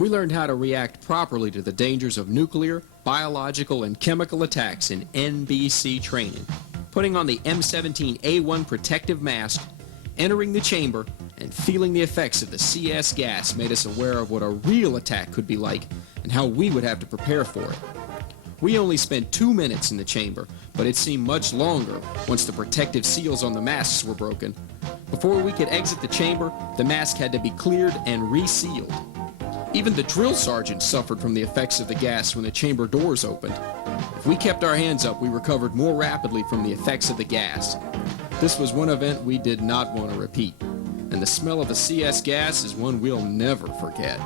We learned how to react properly to the dangers of nuclear, biological, and chemical attacks in NBC training. Putting on the M17A1 protective mask, entering the chamber, and feeling the effects of the CS gas made us aware of what a real attack could be like and how we would have to prepare for it. We only spent 2 minutes in the chamber, but it seemed much longer once the protective seals on the masks were broken. Before we could exit the chamber, the mask had to be cleared and resealed. Even the drill sergeant suffered from the effects of the gas when the chamber doors opened. If we kept our hands up, we recovered more rapidly from the effects of the gas. This was one event we did not want to repeat, and the smell of the CS gas is one we'll never forget.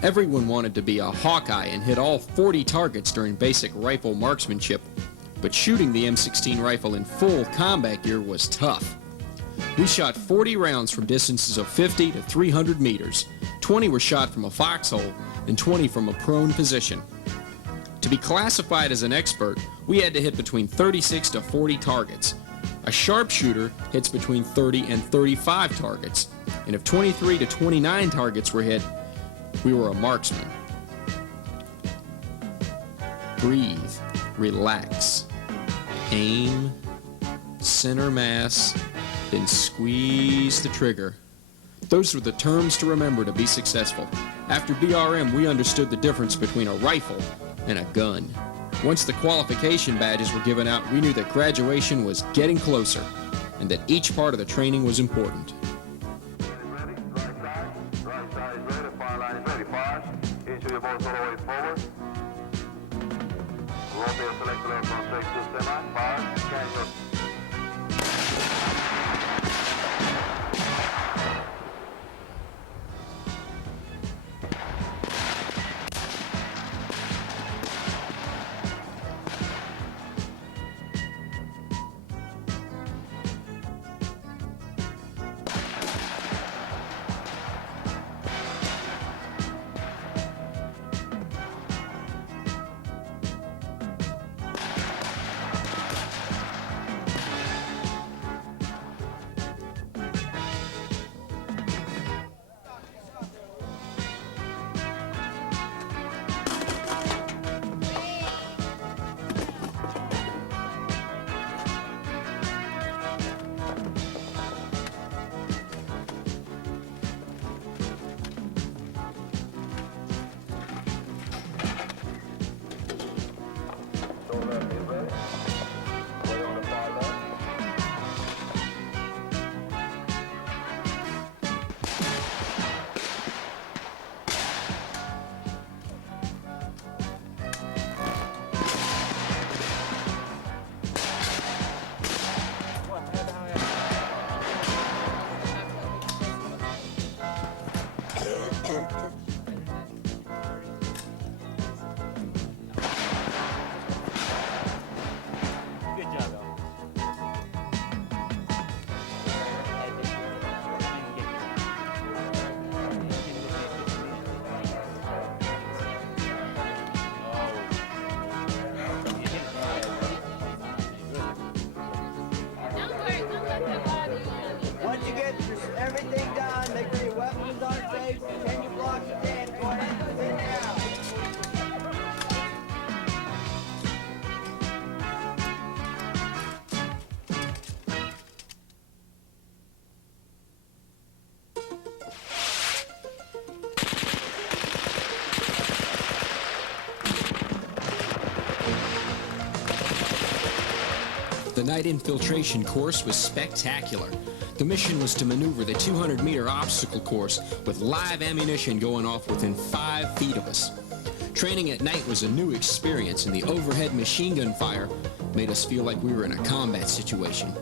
Everyone wanted to be a Hawkeye and hit all 40 targets during basic rifle marksmanship, but shooting the M16 rifle in full combat gear was tough. We shot 40 rounds from distances of 50 to 300 meters. 20 were shot from a foxhole and 20 from a prone position. To be classified as an expert, we had to hit between 36 to 40 targets. A sharpshooter hits between 30 and 35 targets, and if 23 to 29 targets were hit, we were a marksman. Breathe, relax, aim, center mass, then squeeze the trigger. Those were the terms to remember to be successful. After BRM, we understood the difference between a rifle and a gun. Once the qualification badges were given out, we knew that graduation was getting closer and that each part of the training was important. Issue your boats all the way forward. Rotate select left on 6 to semi. 5. Scan your... The night infiltration course was spectacular. The mission was to maneuver the 200-meter obstacle course with live ammunition going off within 5 feet of us. Training at night was a new experience, and the overhead machine gun fire made us feel like we were in a combat situation.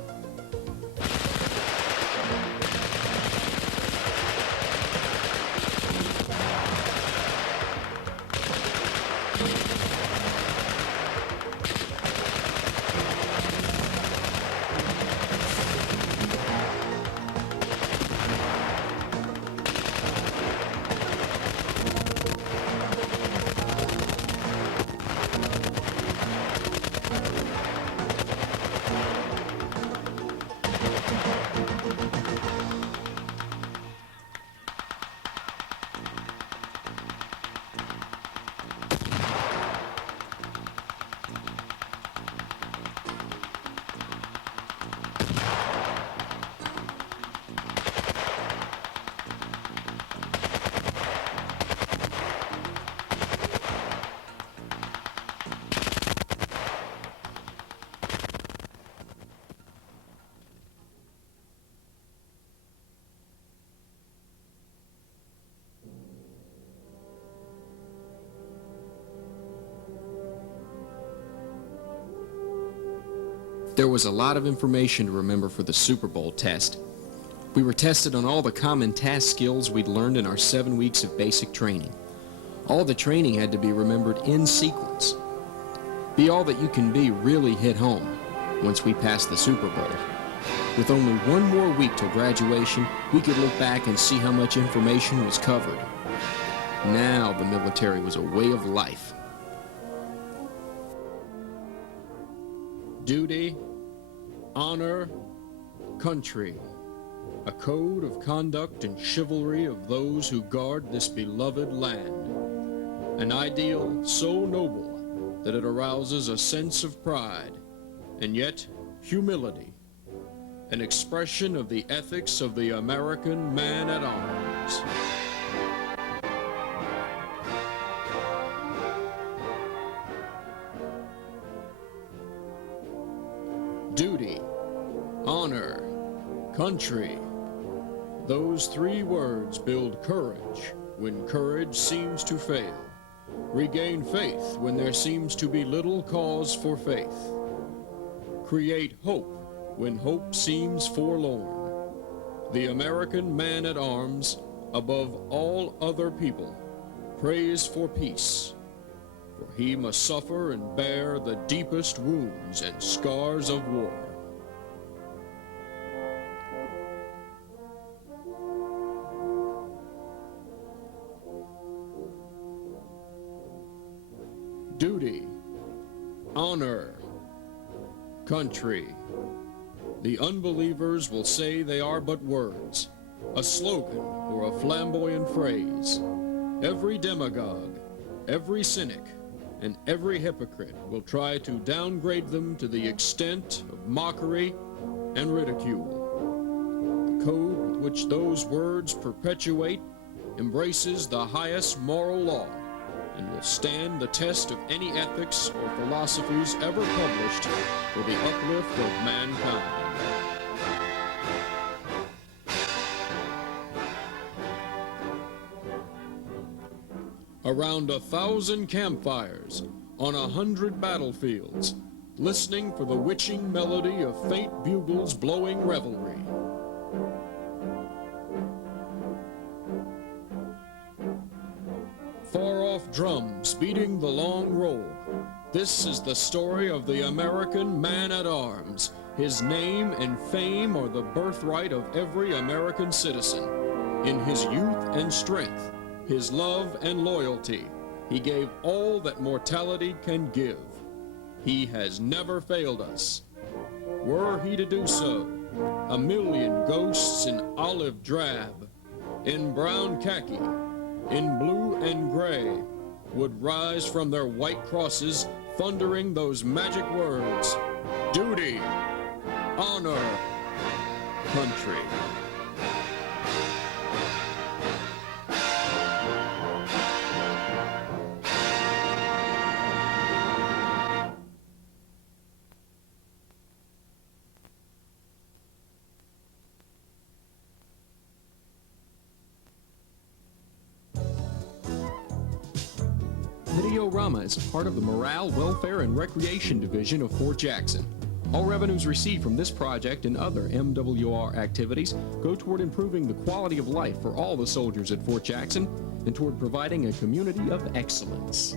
There was a lot of information to remember for the Super Bowl test. We were tested on all the common task skills we'd learned in our 7 weeks of basic training. All the training had to be remembered in sequence. Be All That You Can Be really hit home once we passed the Super Bowl. With only 1 more week till graduation, we could look back and see how much information was covered. Now the military was a way of life. Duty, honor, country, a code of conduct and chivalry of those who guard this beloved land. An ideal so noble that it arouses a sense of pride, and yet humility, an expression of the ethics of the American man-at-arms. Duty, honor, country. Those 3 words build courage when courage seems to fail. Regain faith when there seems to be little cause for faith. Create hope when hope seems forlorn. The American man-at-arms, above all other people, prays for peace. For he must suffer and bear the deepest wounds and scars of war. Duty, honor, country. The unbelievers will say they are but words, a slogan or a flamboyant phrase. Every demagogue, every cynic, and every hypocrite will try to downgrade them to the extent of mockery and ridicule. The code with which those words perpetuate embraces the highest moral law and will stand the test of any ethics or philosophies ever published for the uplift of mankind. Around 1,000 campfires, on 100 battlefields, listening for the witching melody of faint bugles blowing revelry. Far-off drums beating the long roll. This is the story of the American man-at-arms. His name and fame are the birthright of every American citizen. In his youth and strength, his love and loyalty, he gave all that mortality can give. He has never failed us. Were he to do so, 1,000,000 ghosts in olive drab, in brown khaki, in blue and gray, would rise from their white crosses, thundering those magic words, duty, honor, country. Yesvideo is part of the Morale, Welfare, and Recreation Division of Fort Jackson. All revenues received from this project and other MWR activities go toward improving the quality of life for all the soldiers at Fort Jackson and toward providing a community of excellence.